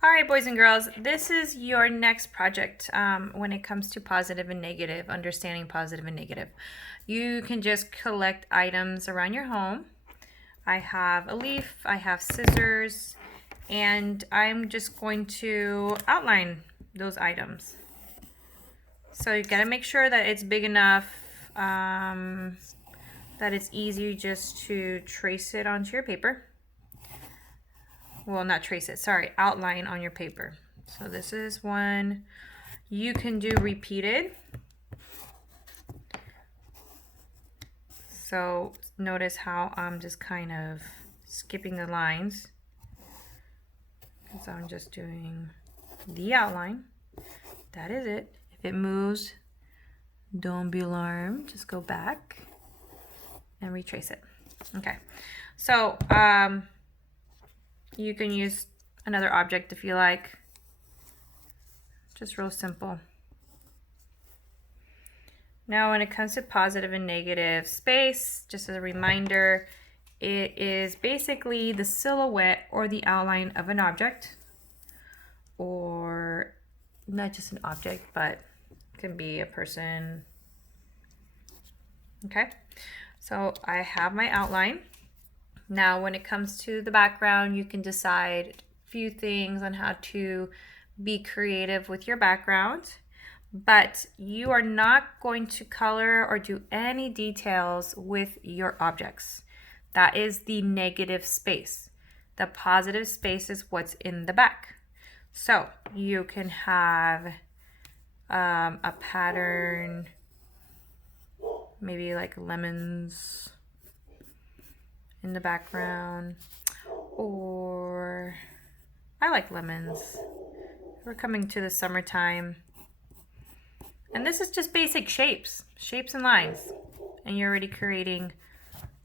All right, boys and girls, this is your next project when it comes to positive and negative, understanding positive and negative. You can just collect items around your home. I have a leaf, I have scissors, and I'm just going to outline those items. So you gotta make sure that it's big enough that it's easy just to trace it onto your paper. Well, not trace it, sorry, outline on your paper. So this is one. You can do repeated. So notice how I'm just kind of skipping the lines because I'm just doing the outline. That is it. If it moves, don't be alarmed. Just go back and retrace it. Okay. So you can use another object if you like. Just real simple. Now, when it comes to positive and negative space, just as a reminder, it is basically the silhouette or the outline of an object, or not just an object, but it can be a person. Okay, so I have my outline. Now, when it comes to the background, you can decide a few things on how to be creative with your background. But you are not going to color or do any details with your objects. That is the negative space. The positive space is what's in the back. So you can have a pattern, maybe like lemons in the background, or I like lemons. We're coming to the summertime. And this is just basic shapes and lines. And you're already creating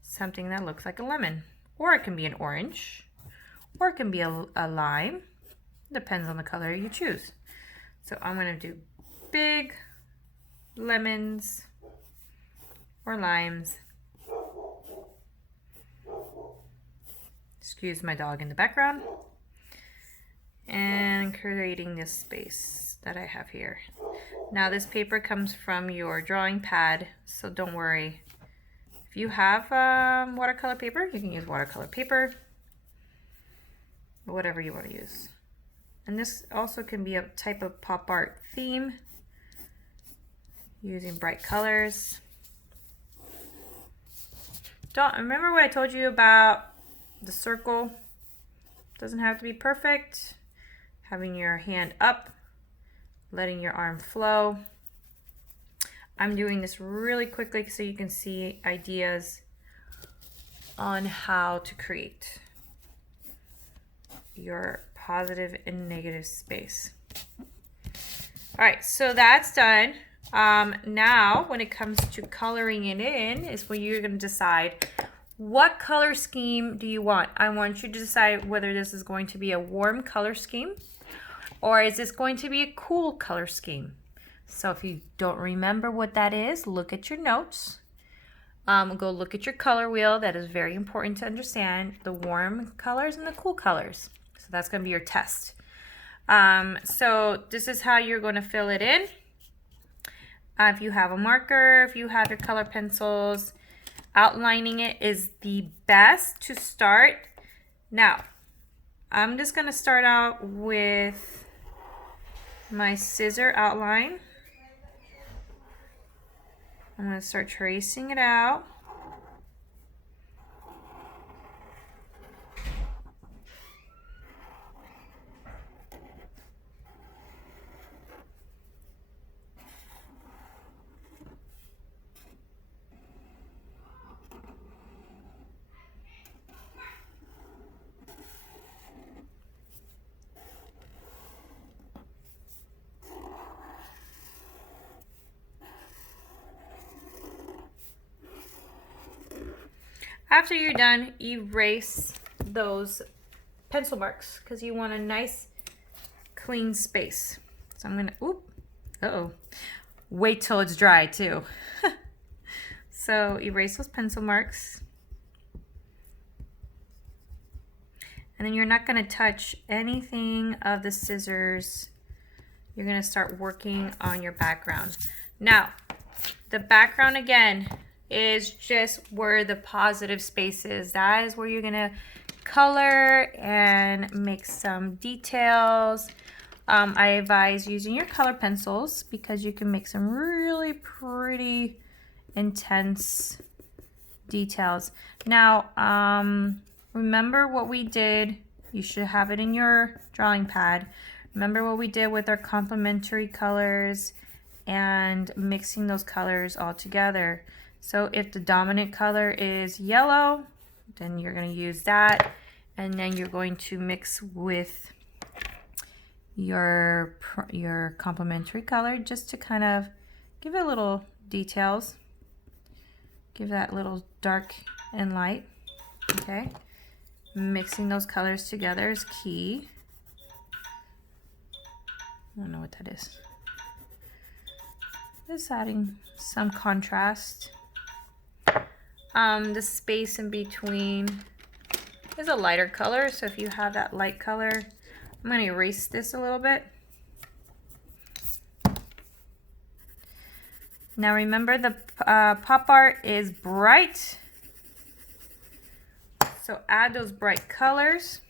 something that looks like a lemon. Or it can be an orange. Or it can be a lime. Depends on the color you choose. So I'm going to do big lemons or limes. Excuse my dog in the background. And creating this space that I have here. Now this paper comes from your drawing pad, so don't worry. If you have watercolor paper, you can use watercolor paper, whatever you want to use. And this also can be a type of pop art theme, using bright colors. Don't remember what I told you about the circle. Doesn't have to be perfect. Having your hand up, letting your arm flow. I'm doing this really quickly so you can see ideas on how to create your positive and negative space. All right, so that's done. Now, when it comes to coloring it in, is when you're going to decide what color scheme do you want. I want you to decide whether this is going to be a warm color scheme, or is this going to be a cool color scheme? So if you don't remember what that is, look at your notes. Go look at your color wheel. That is very important to understand the warm colors and the cool colors. So that's going to be your test. So this is how you're going to fill it in. If you have a marker, if you have your color pencils, outlining it is the best to start. Now, I'm just going to start out with my scissor outline. I'm going to start tracing it out. After you're done, erase those pencil marks because you want a nice clean space. So I'm gonna, wait till it's dry too. So erase those pencil marks. And then you're not going to touch anything of the scissors. You're going to start working on your background. Now, the background again is just where the positive space is. That is where you're going to color and make some details. I advise using your color pencils because you can make some really pretty intense details. Now, remember what we did. You should have it in your drawing pad. Remember what we did with our complementary colors and mixing those colors all together. So if the dominant color is yellow, then you're going to use that, and then you're going to mix with your complementary color just to kind of give it little details. Give that little dark and light. Okay, mixing those colors together is key. I don't know what that is. Just adding some contrast. The space in between is a lighter color, so if you have that light color, I'm going to erase this a little bit. Now remember, the pop art is bright, so add those bright colors.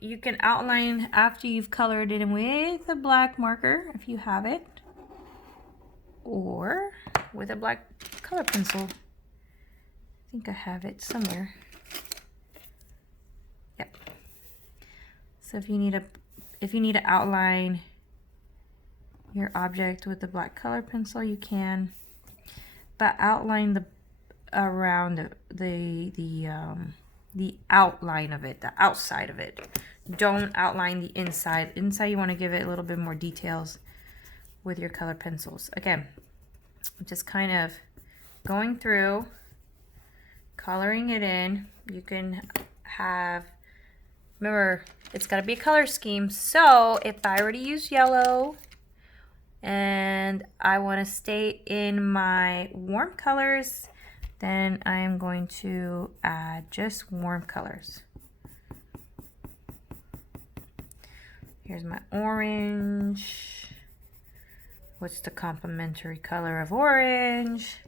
You can outline after you've colored it in with a black marker if you have it, or with a black color pencil. I think I have it somewhere. Yep. So if you need to outline your object with the black color pencil, you can, but outline the around the outline of it, the outside of it. Don't outline the inside. Inside you want to give it a little bit more details with your color pencils. Again, just kind of going through, coloring it in. You can have, remember, it's got to be a color scheme. So if I were to use yellow and I want to stay in my warm colors, then I am going to add just warm colors. Here's my orange. What's the complementary color of orange?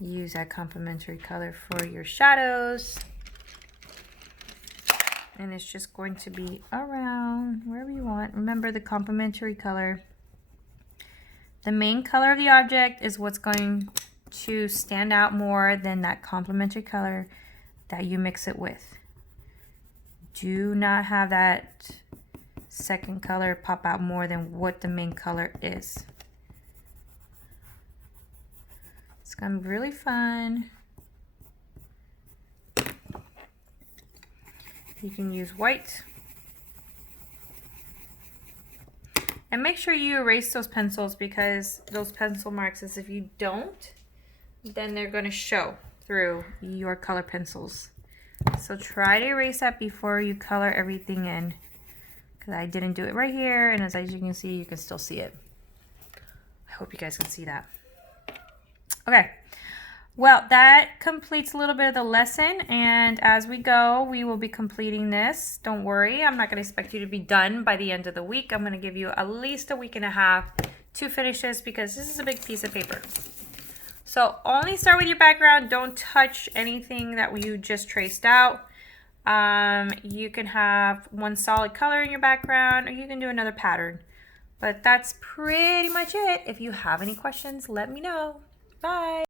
Use that complementary color for your shadows. And it's just going to be around wherever you want. Remember the complementary color. The main color of the object is what's going to stand out more than that complementary color that you mix it with. Do not have that second color pop out more than what the main color is. It's gonna be really fun. You can use white. And make sure you erase those pencils, because those pencil marks, is if you don't, then they're going to show through your color pencils. So try to erase that before you color everything in, because I didn't do it right here, and as you can see, you can still see it. I hope you guys can see that. Okay, well, that completes a little bit of the lesson, and as we go, we will be completing this. Don't worry, I'm not going to expect you to be done by the end of the week. I'm going to give you at least a week and a half to finish this, because this is a big piece of paper. So only start with your background. Don't touch anything that you just traced out. You can have one solid color in your background, or you can do another pattern. But that's pretty much it. If you have any questions, let me know. Bye.